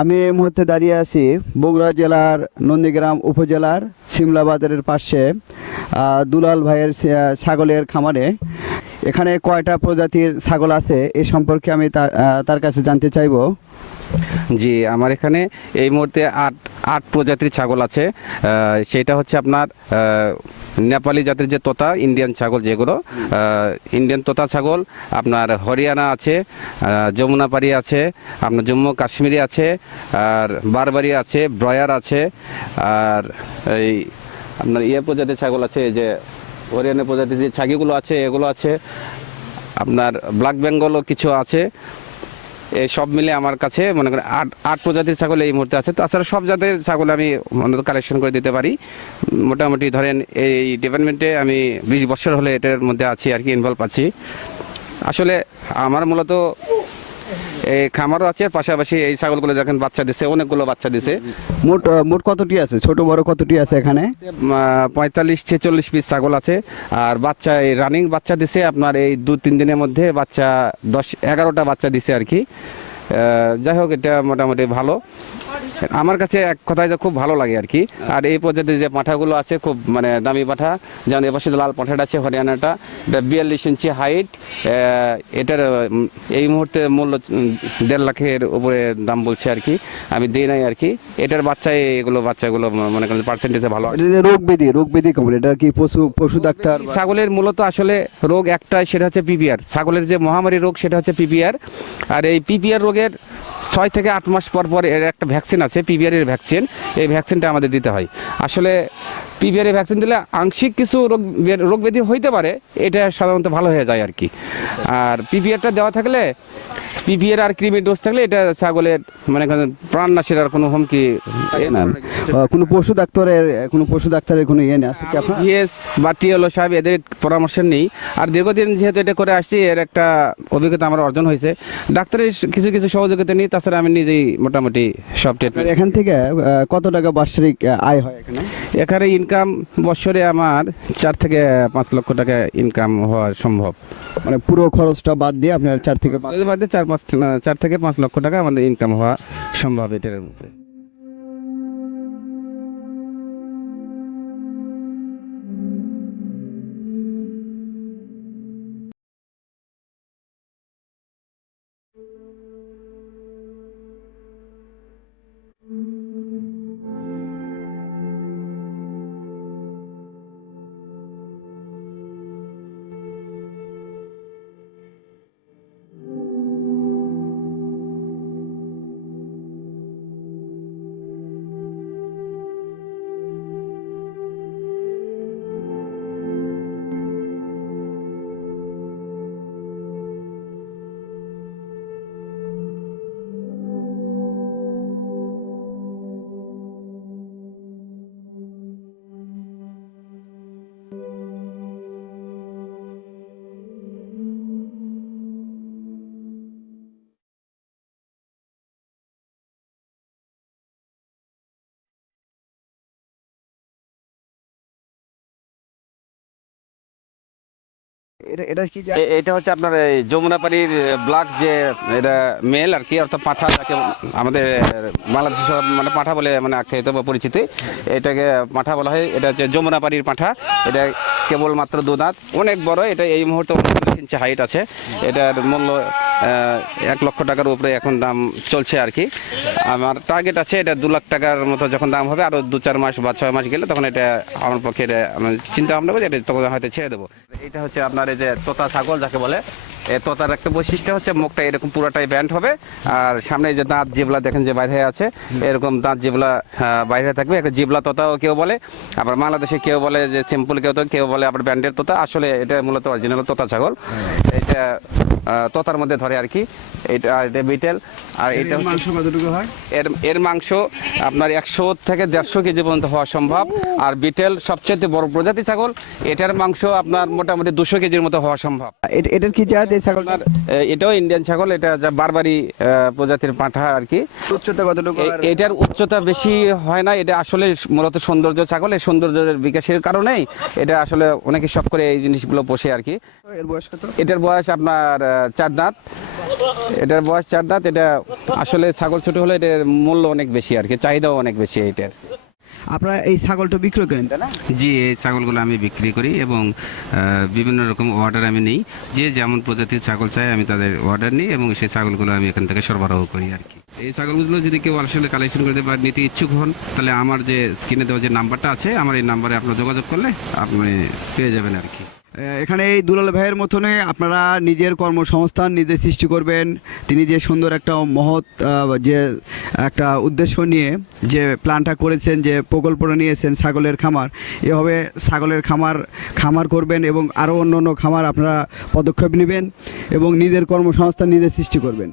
আমি এই মুহূর্তে দাঁড়িয়ে আছি বগুড়া জেলার নন্দীগ্রাম উপজেলার সিমলা বাজারের পাশে দুলাল ভাইয়ের ছাগলের খামারে। এখানে কয়টা প্রজাতির ছাগল আছে এ সম্পর্কে আমি তার কাছে জানতে চাইবো। জি, আমার এখানে এই মুহূর্তে আট প্রজাতির ছাগল আছে। সেটা হচ্ছে আপনার নেপালি জাতের যে তোতা ইন্ডিয়ান ছাগল, যেগুলো ইন্ডিয়ান তোতা ছাগল, আপনার হরিয়ানা আছে, যমুনাপাড়ি আছে, আপনার জম্মু কাশ্মীরি আছে, আর বারবারি আছে, ব্রয়ার আছে, আর এই আপনার প্রজাতির ছাগল আছে, এই যে হরিয়ানা প্রজাতির যে ছাগিগুলো আছে এগুলো আছে, আপনার ব্ল্যাক বেঙ্গলও কিছু আছে। এই সব মিলে আমার কাছে মনে করেন আট প্রজাতির ছাগল এই মুহূর্তে আছে। তাছাড়া সব জাতের ছাগল আমি কালেকশন করে দিতে পারি। মোটামুটি ধরেন এই ডিপার্টমেন্টে আমি 20 বছর হলে এটার মধ্যে আছি আর কি, ইনভলভ আছি। আসলে আমার মূলত এই খামারও আছে, পাশাপাশি এই ছাগলগুলো যখন বাচ্চা দিছে, অনেকগুলো বাচ্চা দিছে। মোট কতটি আছে, ছোট বড় কতটি আছে এখানে? 45-46 পিস ছাগল আছে। আর বাচ্চা এই রানিং বাচ্চা দিছে আপনার এই 2-3 দিনের মধ্যে বাচ্চা 10-11টা বাচ্চা দিছে আর কি। যাই হোক, এটা মোটামুটি ভালো। আমার কাছে এক কথায় যে খুব ভালো লাগে আর কি। আর এই প্রজাতির যে পাঁঠাগুলো আছে খুব মানে দামি পাঁঠা, যেমন এপাশে লাল পাঁঠাটা আছে হরিয়ানাটা, এটা 42 ইঞ্চি হাইট। এটার এই মুহূর্তে মূল্য 1.5 লাখের উপরে দাম বলছে আর কি, আমি দিই নাই আর কি। এটার বাচ্চাগুলো মনে করেন পার্সেন্টেজে ভালো। রোগ ব্যাধি কেমন? এটা কি পশু ডাক্তার? ছাগলের মূলত আসলে রোগ একটাই, সেটা হচ্ছে পিপিআর। ছাগলের যে মহামারী রোগ সেটা হচ্ছে পিপিআর। আর এই পিপিআর রোগের 6 থেকে 8 মাস পর পর এর একটা ভ্যাকসিন আছে, পিপিআর এর ভ্যাকসিন। এই ভ্যাকসিনটা আমাদের দিতে হয়। আসলে পিপিআর এর ভ্যাকসিন দিলে আংশিক কিছু রোগ ব্যাধি হইতে পারে, এটা সাধারণত ভালো হয়ে যায় আর কি। আর পিপিআরটা দেওয়া থাকলে, পিপিআর আর ক্রিমি ডোজ থাকলে এটা ছাগলের মানে প্রাণ নাশের আর কোনো হুমকি না। কোনো পশু ডাক্তারের কোনো ইয়ে আছে কি আপনার? ইয়েস বা টিএলও সাহেব এদের পরামর্শ নেই। আর দীর্ঘদিন যেহেতু এটা করে আসছি, এর একটা অভিজ্ঞতা আমার অর্জন হয়েছে। ডাক্তারের কিছু কিছু সহযোগিতা নিই, তাছাড়া আমি নিজেই মোটামুটি সব ট্রিটমেন্ট। এখান থেকে কত টাকা বার্ষিক আয় হয় এখানে ইনকাম বছরে আমার 4 থেকে 5 লক্ষ টাকা ইনকাম হওয়া সম্ভব। মানে পুরো খরচটা বাদ দিয়ে আপনার 4 থেকে 5 লক্ষ টাকা আমাদের ইনকাম হওয়া সম্ভব এটার মধ্যে। এটা কি? এটা হচ্ছে আপনার এই যমুনাপাড়ির ব্ল্যাক, যে এটা মেল আর কি, অর্থাৎ পাঠা, যাকে আমাদের বাংলাদেশে সব মানে পাঠা বলে মানে আখ্যায়িত বা পরিচিতি। এটাকে পাঠা বলা হয়। এটা হচ্ছে যমুনাপাড়ির পাঠা। এটা কেবলমাত্র 2 দাঁত, অনেক বড়। এটা এই মুহূর্তে 39 ইঞ্চি হাইট আছে। এটার মূল্য 1 লক্ষ টাকার উপরে এখন দাম চলছে আর কি। আমার টার্গেট আছে এটা 2 লাখ টাকার মতো যখন দাম হবে, আরও 2-4 মাস বা 6 মাস গেলে তখন এটা আমার পক্ষে চিন্তা ভাবনা করে এটা তখন হয়তো ছেড়ে দেবো। এটা হচ্ছে আপনার এই যে তোতা ছাগল যাকে বলে। এই তোতার একটা বৈশিষ্ট্য হচ্ছে মুখটা এরকম পুরোটাই ব্যান্ড হবে, আর সামনে যে দাঁত জিবলা দেখেন যে বাইরে আছে, এরকম দাঁত জিবলা বাইরে থাকবে। একটা জিবলা তোতাও কেউ বলে, আবার বাংলাদেশে কেউ বলে যে সিম্পল, কেউ বলে আবার ব্যান্ডের তোতা। আসলে এটা মূলত অরিজিনাল তোতা ছাগল। এটা তোতার মধ্যে ধরে আর কি। এটা বিটেল। আর এটা মাংস কতটুকু হয়? এর মাংস আপনার 100 থেকে 150 কেজি পর্যন্ত হওয়া সম্ভব। আর বিটেল সবচেয়ে বড় প্রজাতি ছাগল, এটার মাংস আপনার মোটামুটি 200 কেজির মতো হওয়া সম্ভব। এটার কি জাত এই ছাগল? এটাও ইন্ডিয়ান ছাগল, এটা যা বারবারি প্রজাতির পাঁঠা আর কি। উচ্চতা কতটুকু? এটার উচ্চতা বেশি হয় না। এটা আসলে মূলত সৌন্দর্য ছাগল। এই সৌন্দর্যের বিকাশের কারণেই এটা আসলে অনেকে শখ করে এই জিনিসগুলো পোষে আর কি। এর বয়স কত? এটার বয়স আপনার 4 দাঁত। এটার বয়স 4 দাঁত। এটা আসলে ছাগল ছোট হলে এটার মূল্য অনেক বেশি আর কি, চাহিদাও অনেক বেশি এটার। আপনারা এই ছাগলটা বিক্রয় করেন তাই না? জি, এই ছাগলগুলো আমি বিক্রি করি এবং বিভিন্ন রকম অর্ডার আমি নিই। যে যেমন প্রজাতির ছাগল চাই আমি তাদের অর্ডার নিই এবং সেই ছাগলগুলো আমি এখান থেকে সরবরাহ করি আর কি। এই ছাগলগুলো যদি কেউ আসলে কালেকশন করতে বা নিতে ইচ্ছুক হন, তাহলে আমার যে স্ক্রিনে দেওয়া যে নাম্বারটা আছে, আমার এই নাম্বারে আপনার যোগাযোগ করলে আপনি পেয়ে যাবেন আর কি। এখানে এই দুলাল ভাইয়ের মতনে আপনারা নিজের কর্মসংস্থান নিজে সৃষ্টি করবেন। তিনি যে সুন্দর একটা মহৎ যে একটা উদ্দেশ্য নিয়ে যে প্ল্যানটা করেছেন, যে প্রকল্পটা নিয়েছেন ছাগলের খামার, এভাবে ছাগলের খামার করবেন এবং আরও অন্য অন্য খামার আপনারা পদক্ষেপ নেবেন এবং নিজের কর্মসংস্থান নিজে সৃষ্টি করবেন।